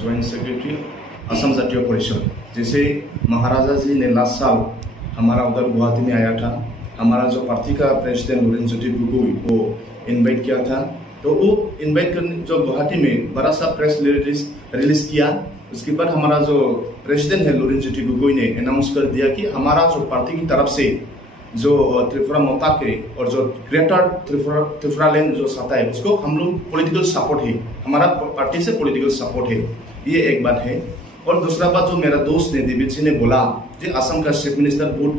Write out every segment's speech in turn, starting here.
Joint secretary Assam जातीय परिषद। जैसे महाराजा जी ने लास्ट साल हमारा उधर गुवाहाटी में आया था, हमारा जो पार्टी का प्रेसिडेंट लुरिनज्योति गोगोई वो इनवाइट किया था, तो वो इनवाइट करने जो गुवाहाटी में बड़ा सा प्रेस रिलीज किया। उसके बाद हमारा जो प्रेसिडेंट है लुरिनज्योति गोगोई ने अनाउंस कर दिया कि हमारा जो पार्टी की तरफ से जो त्रिपुरा मोता के और जो ग्रेटर त्रिपुरा लैंड जो साता है उसको हम लोग पॉलिटिकल सपोर्ट है, हमारा पार्टी से पॉलिटिकल सपोर्ट है, ये एक बात है। और दूसरा बात जो मेरा दोस्त ने देवी जी ने बोला कि असम का चीफ मिनिस्टर बहुत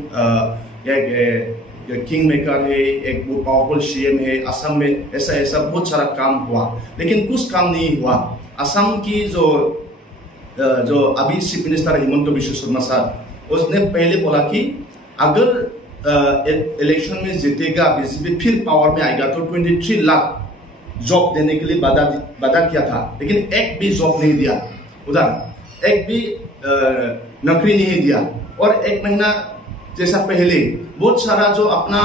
एक किंग मेकर है, एक बहुत पावरफुल सीएम है, असम में ऐसा ऐसा बहुत सारा काम हुआ, लेकिन कुछ काम नहीं हुआ। असम की जो अभी chief minister Himanta Biswa Sharma sir, उसने पहले बोला कि अगर इलेक्शन में जीतेगा बीजेपी फिर पावर में आएगा तो 23 लाख जॉब देने के लिए वादा किया था, लेकिन एक भी जॉब नहीं दिया, उधर एक भी नौकरी नहीं दिया। और एक महीना जैसा पहले बहुत सारा जो अपना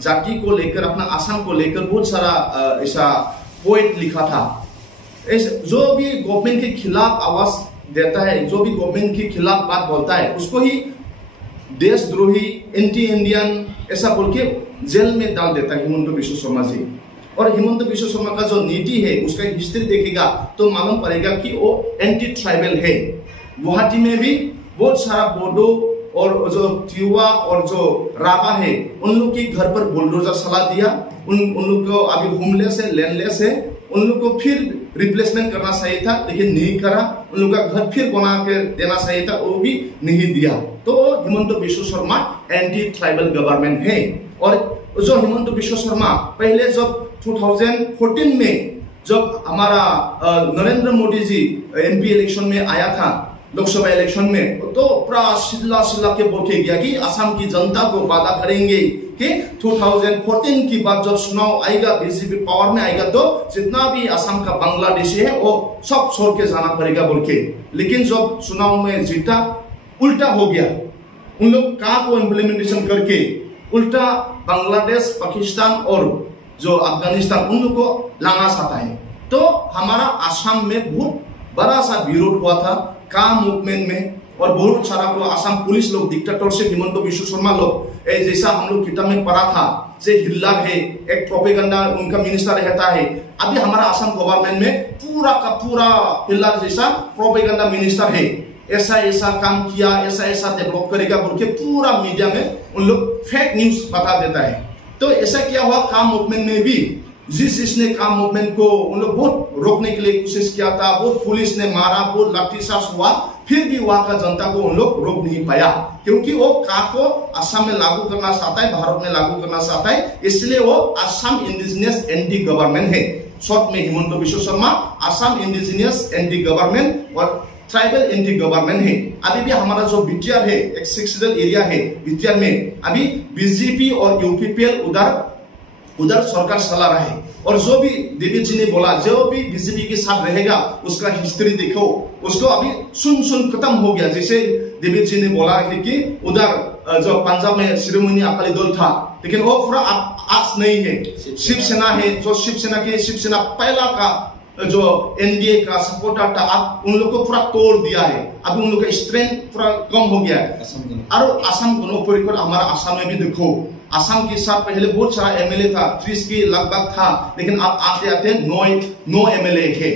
जाति को लेकर, अपना असम को लेकर बहुत सारा ऐसा पोएट लिखा था। जो भी गवर्नमेंट के खिलाफ आवाज देता है, जो भी गवर्नमेंट के खिलाफ बात बोलता है, उसको ही देशद्रोही, एंटी इंडियन ऐसा बोल के जेल में डाल देता है हिमंत बिश्व शर्मा जी। और हिमंत बिश्व शर्मा का जो नीति है, उसका हिस्ट्री देखेगा तो मालूम पड़ेगा कि वो एंटी ट्राइबल है। गुवाहाटी में भी बहुत सारा बोडो और जो तिवा और जो राभा है, उन लोग के घर पर बुलडोजर चला दिया, उन लोग को अभी होमलेस है, लैंडलेस है, उन लोग को फिर रिप्लेसमेंट करना चाहिए था, लेकिन नहीं करा। उन लोग का घर फिर बना के देना चाहिए था, वो भी नहीं दिया। तो Himanta Biswa Sharma anti tribal government है। और जो हिमंत बिश्व शर्मा पहले जब 2014 में जब हमारा नरेंद्र मोदी जी एमपी इलेक्शन में आया था, लोकसभा इलेक्शन में, तो पूरा सिल्ला के बोल के गया कि असम की जनता को वादा करेंगे कि 2014 की बाद जब चुनाव आएगा, बीजेपी पावर में आएगा, तो जितना भी असम का बांग्लादेशी है वो सब छोड़ के जाना पड़ेगा बोल के। लेकिन जब चुनाव में जीता, उल्टा हो गया। उन लोग का को इम्प्लीमेंटेशन करके उल्टा बांग्लादेश, पाकिस्तान और जो अफगानिस्तान, उन लोग को लाना चाहता है। तो हमारा असम में बहुत बड़ा सा विरोध हुआ था का मूवमेंट में, और बहुत सारा असम पुलिस लोग, डिक्टेटरशिप हिमंत बिश्व शर्मा लोग, जैसा हम लोग किताब में पढ़ा था, से हिल्लार है, एक प्रोपेगेंडा उनका मिनिस्टर रहता है। अभी हमारा असम गवर्नमेंट में पूरा का पूरा हिल्लार जैसा प्रोपेगेंडा मिनिस्टर है, ऐसा ऐसा काम किया, ऐसा ऐसा डेवलप करेगा बोल के पूरा मीडिया में उन लोग फेक न्यूज बता देता है। तो ऐसा क्या हुआ काम मूवमेंट में भी, जिसने काम मूवमेंट को उन लोग बहुत रोकने के लिए कोशिश किया था, बहुत पुलिस ने मारा, बहुत लाठीचार्ज हुआ, फिर भी वहां का जनता को उन लोग रोक नहीं पाया, क्योंकि वो का को असम में लागू करना चाहता है, भारत में लागू करना चाहता है, इसलिए वो असम इंडिजिनियस एंटी गवर्नमेंट है। शॉर्ट में Himanta Biswa Sharma Assam indigenous anti government और ट्राइबल एंटी गवर्नमेंट है। अभी भी हमारा जो बीटीआर है, एक सेक्शनल एरिया है बीटीआर में, अभी बीजेपी और यूपीपीएल उधर सरकार चला रहा है। और जो भी देवी जी ने बोला, जो भी बीजेपी के साथ रहेगा उसका हिस्ट्री देखो, उसको अभी सुन खत्म हो गया। जैसे देवी जी ने बोला कि उधर जो पंजाब में शिरोमणि अकाली दल था, लेकिन वो पूरा आज नहीं है, शिवसेना है। जो शिवसेना पहला का जो एनडीए का सपोर्टर था, अब उन लोग को पूरा तोड़ दिया है, अभी उन लोग का स्ट्रेंथ पूरा कम हो गया है। और असम गणपरिषद हमारा असम में भी देखो, असम के साथ पहले बहुत सारा एमएलए था, 30 के लगभग था, लेकिन अब आते आते 9 एमएलए है।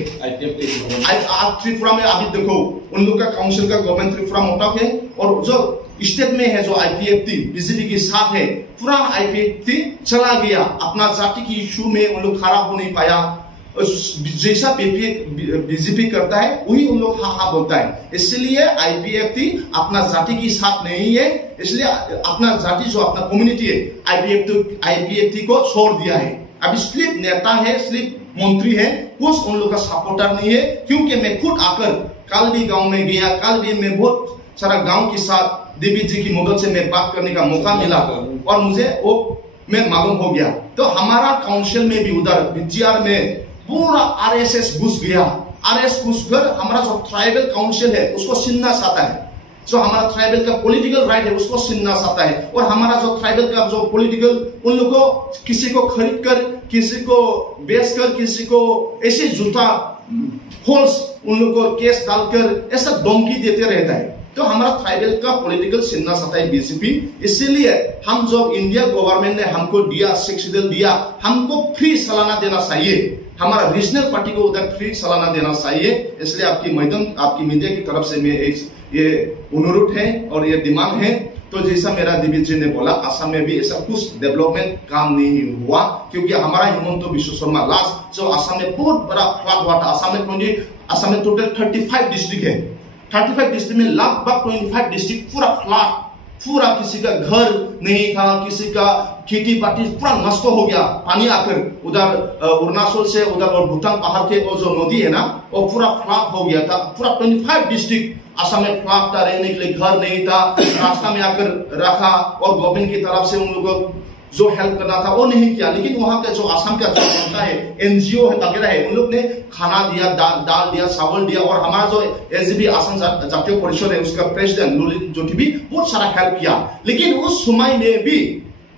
त्रिपुरा में अभी देखो उन लोग का काउंसिल का गवर्नमेंट त्रिपुरा मोटा है, और जो स्टेट में है जो आईपीएफटी बीजेपी के साथ है, पूरा आईपीएफटी चला गया। अपना जाति की इशू में उन लोग खड़ा हो नहीं पाया, जैसा बीजेपी करता है वही उन लोग हाँ बोलता है। इसलिए आईपीएफटी अपना जाति की साथ नहीं है, इसलिए अपना जाति जो अपना कम्युनिटी है आईपीएफटी को छोड़ दिया है। अभी सिर्फ नेता है, सिर्फ मंत्री है, कुछ उन लोग का सपोर्टर नहीं है। क्योंकि मैं खुद आकर कल भी गांव में गया, कल भी मैं बहुत सारा गांव के साथ देवी जी की मदद से मैं बात करने का मौका मिला, और मुझे वो मैं मालूम हो गया। तो हमारा काउंसिल में भी उधर बीटीआर में पूरा आरएसएस घुस गया। आरएस घुसकर हमारा जो ट्राइबल काउंसिल है उसको छीनना चाहता है, जो हमारा ट्राइबल का पॉलिटिकल राइट है उसको छीनना चाहता है। और हमारा जो ट्राइबल का जो पॉलिटिकल, उन लोगों को किसी को खरीद कर, किसी को बेच कर, किसी को ऐसे जूता फोर्स उन लोग को केस डालकर ऐसा धमकी देते रहता है। तो हमारा ट्राइबल का पॉलिटिकल सिन्ना सता है बीजेपी। इसीलिए हम जो इंडिया गवर्नमेंट ने हमको दिया 6 शेड्यूल दिया, हमको फ्री सालाना देना चाहिए, हमारा रीजनल पार्टी को उधर फ्री सालाना देना चाहिए। इसलिए आपकी मीडिया की तरफ से मैं ये अनुरोध है और ये डिमांड है। तो जैसा मेरा दिव्य जी ने बोला, असम में भी ऐसा कुछ डेवलपमेंट काम नहीं हुआ, क्योंकि हमारा हिमंत बिश्व शर्मा लास्ट जो असम में बहुत बड़ा फ्लड हुआ था। असम में टोटल 35 डिस्ट्रिक्ट है, 35 डिस्ट्रिक्ट में लगभग 25 डिस्ट्रिक्ट पूरा फ्लड, पूरा किसी का घर नहीं था, किसी का खेती बाड़ी पूरा नष्ट हो गया पानी आकर। उधर अरुणाचल से उधर और भूटान पहाड़ के वो जो नदी है ना, वो पूरा फ्लड हो गया था। पूरा 25 डिस्ट्रिक्ट असम में फ्लड था, रहने के लिए घर नहीं था, रास्ता में आकर रखा और गवर्नमेंट की तरफ से उन लोगों को जो हेल्प करना था वो नहीं किया। लेकिन वहां का जो असम का जो जनता है, एनजीओ है वगैरह है, उन लोग ने खाना दिया, दाल दिया, चावल दिया। और हमारा जो एसजीपी असम जातीय परिषद है उसका प्रेसिडेंट ललित जोशी भी बहुत सारा हेल्प किया। लेकिन उस समय में भी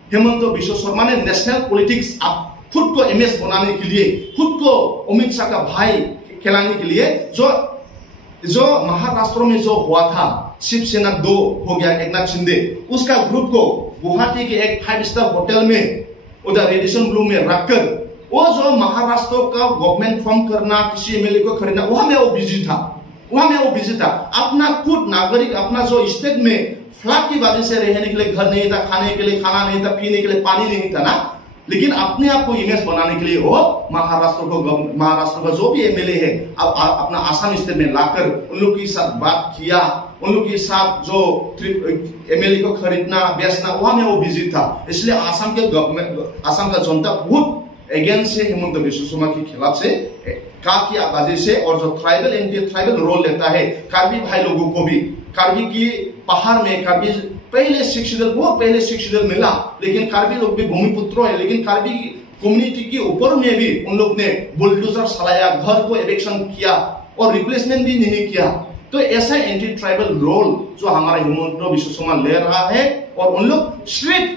हिमंत बिश्व शर्मा ने नेशनल पॉलिटिक्स खुद को इमेज बनाने के लिए, खुद को अमित शाह का भाई खिलाने के लिए, जो महाराष्ट्र में जो हुआ था शिवसेना 2 हो गया, एकनाथ शिंदे, उसका ग्रुप को गुवाहाटी के एक 5 स्टार होटल में उधर रेडिएशन ब्लू में रखकर वो जो महाराष्ट्र का गवर्नमेंट फॉर्म करना, किसी एमएलए को खरीदना, वहां में वो बिजी था। अपना खुद नागरिक, अपना जो स्टेट में फ्लड की वजह से रहने के लिए घर नहीं था, खाने के लिए खाना नहीं था, पीने के लिए पानी नहीं था ना, लेकिन अपने आप को इमेज बनाने के लिए वो महाराष्ट्र का जो भी एमएलए है अपना आसाम स्टेट में लाकर उन लोग के साथ बात किया, उन लोग के साथ जो एमएलए को खरीदना बेचना, वहां में वो बिजी था। इसलिए आसाम का जनता बहुत अगेंस्ट है हिमंत बिश्व शर्मा के खिलाफ से की वजह से। और जो ट्राइबल रोल लेता है कार्बी भाई लोगों को भी, कार्बी की पहाड़ में कार्बी पहले 6 शेड्यूल, बहुत पहले 6 शेड्यूल मिला, लेकिन कार्बी लोग भी भूमिपुत्र है, लेकिन कार्बी कम्युनिटी के ऊपर में भी उन लोग ने बुलडोजर चलाया, घर को एविक्शन किया और रिप्लेसमेंट भी नहीं किया। तो ऐसा एंटी ट्राइबल रोल जो हमारा हिमंत बिश्व शर्मा ले रहा है, और उन लोग सिर्फ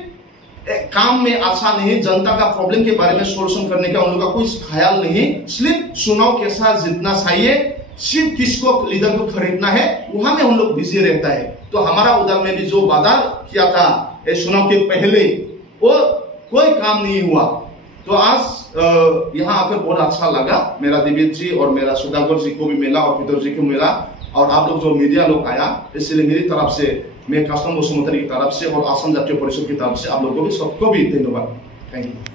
काम में अच्छा नहीं, जनता का प्रॉब्लम के बारे में सोल्यूशन करने का उन लोग का कोई ख्याल नहीं, सिर्फ चुनाव के साथ जीतना चाहिए, सिर्फ किसको लीडर को खरीदना है, वहां में हम लोग बिजी रहता है। तो हमारा उधर में भी जो वादा किया था चुनाव के पहले, वो कोई काम नहीं हुआ। तो आज यहाँ आकर बहुत अच्छा लगा, मेरा दिव्य जी और मेरा सुधाकर जी को भी मिला और पीटर जी को मिला, और आप लोग जो मीडिया लोग आया, इसलिए मेरी तरफ से, मैं कास्टम बसुमतारी की तरफ से और असम जातीय परिषद की तरफ से आप लोगों को भी सबको भी धन्यवाद। Thank you.